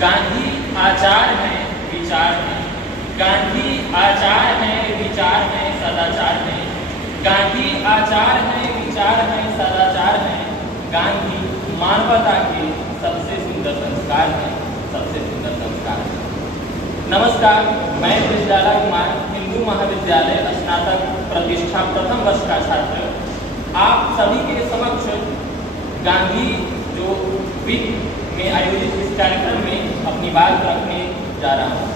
गांधी आचार हैं विचार हैं, गांधी आचार हैं विचार हैं सदाचार हैं, गांधी आचार हैं विचार हैं सदाचार हैं, गांधी मानवता के सबसे सुंदर संस्कार हैं, सबसे सुंदर संस्कार हैं। नमस्कार, मैं ब्रिजलाला कुमार, हिंदू महाविद्यालय स्नातक प्रतिष्ठा प्रथम वर्ष का छात्र, आप सभी के समक्ष गांधी जो वीक में आयोजित इस कार्यक्रम में अपनी बात रखने जा रहा हूँ।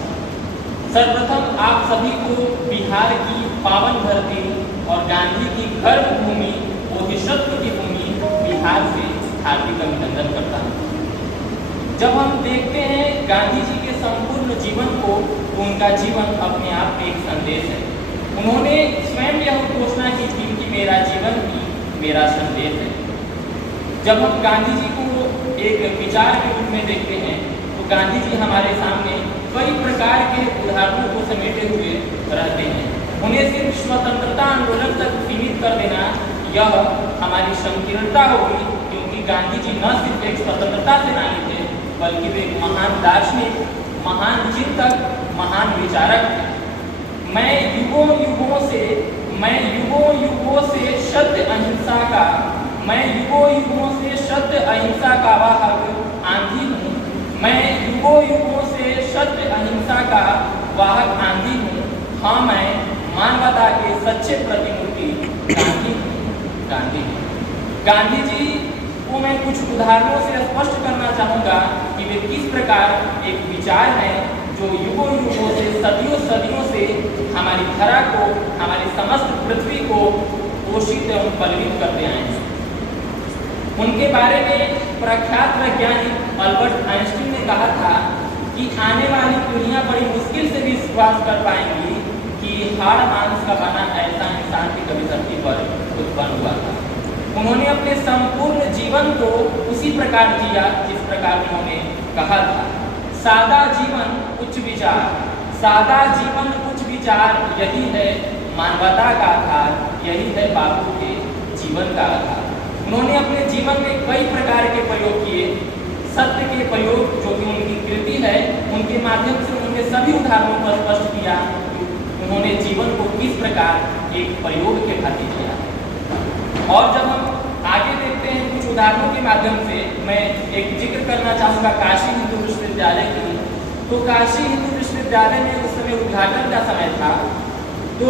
सर्वप्रथम आप सभी को बिहार की पावन धरती और गांधी की गर्भ भूमि बोधिसत्व की भूमि बिहार से हार्दिक अभिनंदन करता हूँ। जब हम देखते हैं गांधी जी के संपूर्ण जीवन को, तो उनका जीवन अपने आप में एक संदेश है। उन्होंने स्वयं यह घोषणा की थी कि मेरा जीवन ही मेरा संदेश है। जब हम गांधी जी को एक विचार के रूप में देखते हैं, तो गांधी जी हमारे सामने कई प्रकार के उदाहरणों को समेटे हुए रहते हैं। उन्हें सिर्फ स्वतंत्रता आंदोलन तक सीमित कर देना यह हमारी संकीर्णता होगी, क्योंकि गांधी जी न सिर्फ एक स्वतंत्रता सेनानी थे, बल्कि वे एक महान दार्शनिक, महान चिंतक, महान विचारक थे। मैं युगों युगों से सत्य अहिंसा का वाहक आंधी हूँ। मैं युगों युगों से सत्य अहिंसा का वाहक आंधी हूँ। हाँ, मैं मानवता के सच्चे प्रतिमूर्ति गांधी हूँ। गांधी जी को मैं कुछ उदाहरणों से स्पष्ट करना चाहूँगा कि वे किस प्रकार एक विचार है जो युगों युगों से सदियों से हमारी धरा को, हमारी समस्त पृथ्वी को पोषित एवं पल्लवित करते आए हैं। उनके बारे में प्रख्यात वैज्ञानिक अल्बर्ट आइंस्टीन ने कहा था कि आने वाली दुनिया बड़ी मुश्किल से विश्वास कर पाएंगी कि हाड़ मांस का बना ऐसा इंसान की कभी धरती पर उत्पन्न हुआ था। उन्होंने अपने संपूर्ण जीवन को उसी प्रकार जिया जिस प्रकार उन्होंने कहा था। सादा जीवन उच्च विचार, यही है मानवता का आधार, यही है बापू के जीवन का आधार। उन्होंने अपने जीवन में कई प्रकार के प्रयोग किए। सत्य के प्रयोग जो कि उनकी कृति है, उनके माध्यम से उन्होंने सभी उदाहरणों को स्पष्ट किया कि उन्होंने जीवन को किस प्रकार एक प्रयोग के खातिर किया। और जब हम आगे देखते हैं कुछ उदाहरणों के माध्यम से, मैं एक जिक्र करना चाहूँगा काशी हिंदू विश्वविद्यालय की। तो काशी हिंदू विश्वविद्यालय में उस समय उद्घाटन का समय था, तो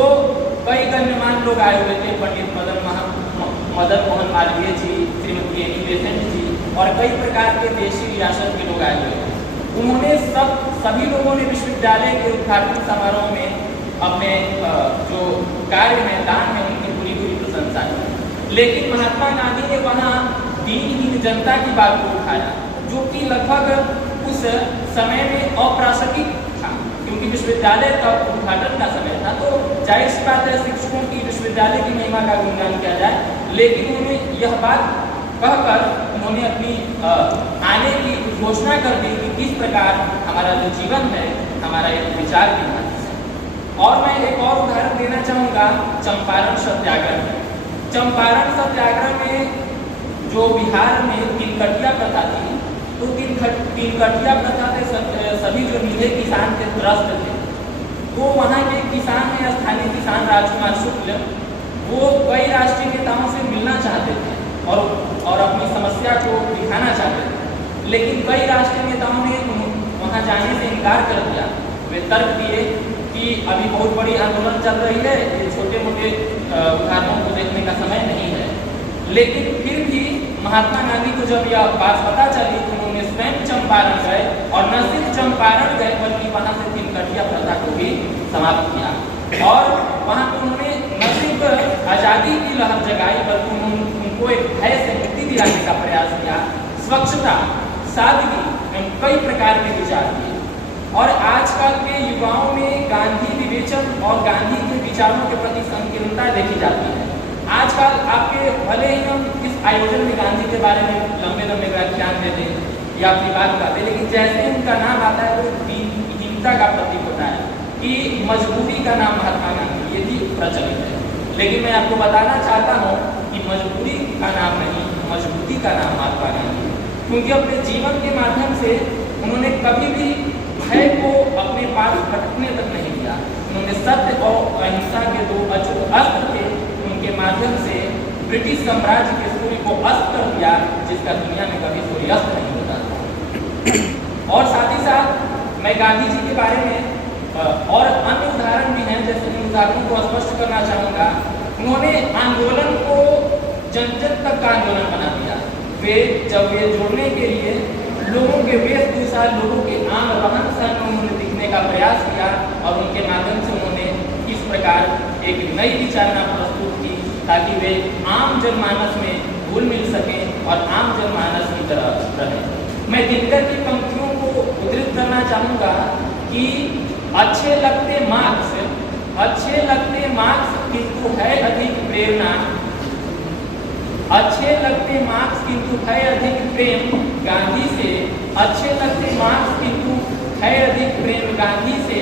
कई गण्यमान्य लोग आए हुए थे। पंडित मदन मोहन मालवीय जी, श्रीमती एनी बेसेंट जी और कई प्रकार के देशी रियासत के लोग आए हुए थे। उन्होंने सभी लोगों ने विश्वविद्यालय के उद्घाटन समारोह में अपने जो कार्य है, दान है, उनकी पूरी प्रशंसा की। लेकिन महात्मा गांधी ने वहाँ दीनहीन जनता की बात को उठाया, जो कि लगभग उस समय में अप्रासंगिक था, क्योंकि विश्वविद्यालय का उद्घाटन का समय था। तो जाहिर सी बात है शिक्षकों की विश्वविद्यालय की महिमा का गुणगान किया जाए, लेकिन उन्होंने यह बात कहकर उन्होंने अपनी आने की घोषणा कर दी कि किस प्रकार हमारा जो जीवन है, हमारा एक विचार की माध्यम से। और मैं एक और उदाहरण देना चाहूँगा चंपारण सत्याग्रह। चंपारण सत्याग्रह में जो बिहार में तिलकटिया प्रथा थी, तो तिलकटिया प्रथा से सभी जो नीले किसान थे त्रस्त थे। तो वहाँ के किसान हैं, स्थानीय किसान राजकुमार शुक्ल, वो कई राष्ट्रीय नेताओं से मिलना चाहते थे और अपनी समस्या को दिखाना चाहते थे, लेकिन कई राष्ट्रीय नेताओं ने वहाँ जाने से इनकार कर दिया। वे तर्क दिए कि अभी बहुत बड़ी आंदोलन चल रही है, ये छोटे मोटे उदाहरणों को देखने का समय नहीं है। लेकिन फिर भी महात्मा गांधी को जब यह बात पता चली, तो उन्होंने स्वयं चंपारण गए, और न सिर्फ चंपारण गए बल्कि वहाँ से तिलकटिया प्रथा को भी समाप्त किया। और वहाँ पर उन्होंने न सिर्फ आज़ादी की लहर जगाई, बल्कि उनको एक भय से मुक्ति दिलाने का प्रयास किया। स्वच्छता, सादगी एवं कई प्रकार के विचार किए। और आजकल के युवाओं में गांधी विवेचन और गांधी के विचारों के प्रति संकीर्णता देखी जाती है। आजकल आपके भले ही हम इस आयोजन में गांधी के बारे में लंबे व्याख्यान देते हैं या अपनी बात करते हैं, लेकिन जैसे उनका नाम आता है वो दीनहीनता का प्रतीक होता है कि मजबूरी का नाम महात्मा गांधी, ये भी प्रचलित है। लेकिन मैं आपको बताना चाहता हूँ कि मजबूरी का नाम नहीं, मजबूती का नाम महात्मा गांधी, क्योंकि अपने जीवन के माध्यम से उन्होंने कभी भी भय को अपने पास भटकने तक नहीं दिया। उन्होंने सत्य और अहिंसा के दो अचूक अस्त्र थे, उनके माध्यम से ब्रिटिश साम्राज्य के सूर्य को अस्त कर दिया, जिसका दुनिया में कभी सूर्यास्त नहीं होता था। और साथ ही साथ मैं गांधी जी के बारे में और अन्य उदाहरण भी हैं, जैसे इन उदाहरणों को स्पष्ट करना चाहूँगा। उन्होंने आंदोलन को जन जन तक का आंदोलन बना दिया। जब वे जोड़ने के लिए लोगों के वेशभूषा, लोगों के आम रहन सहन में उन्होंने दिखने का प्रयास किया और उनके माध्यम से उन्होंने इस प्रकार एक नई विचारना प्रस्तुत की, ताकि वे आम जनमानस में घुल मिल सकें और आम जनमानस की तरह रहें। मैं दिनकर की पंक्तियों को उद्धृत करना चाहूँगा कि अच्छे लगते मार्क्स किंतु है अधिक प्रेरणा, अच्छे लगते मार्क्स किंतु है अधिक प्रेम गांधी से, अच्छे लगते मार्क्स किंतु है अधिक प्रेम गांधी से,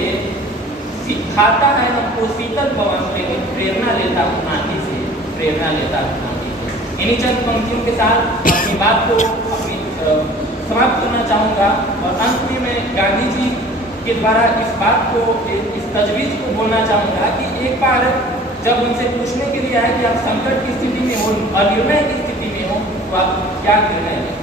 सिखाता है हमको शीतल पवन, लेकिन प्रेरणा लेता हूँ गांधी से, प्रेरणा लेता हूँ गांधी से। इन्हीं चंद पंक्तियों के साथ अपनी बात को समाप्त करना चाहूँगा और अंत में मैं गांधी जी के द्वारा इस बात को, इस तजवीज़ को बोलना चाहूँगा कि एक बार जब उनसे पूछने के लिए आया कि आप संकट की स्थिति में हो, अनिर्णय की स्थिति में हो, तो आप क्या निर्णय लें,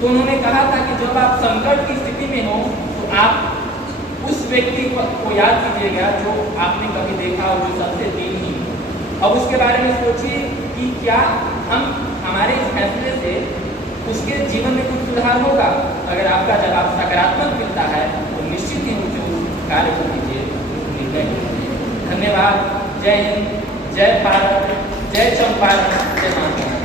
तो उन्होंने कहा था कि जब आप संकट की स्थिति में हो तो आप उस व्यक्ति को याद कीजिएगा जो आपने कभी देखा हो, जो सबसे दीनहीन हो। अब उसके बारे में सोचिए कि क्या हमारे इस फैसले से उसके जीवन में कुछ सुधार होगा। अगर आपका जवाब सकारात्मक मिलता है तो निश्चित ही मुझे उस कार्य को कीजिए, निर्णय कीजिए। धन्यवाद। जय हिंद, जय भारत, जय चंपारण, जय माता।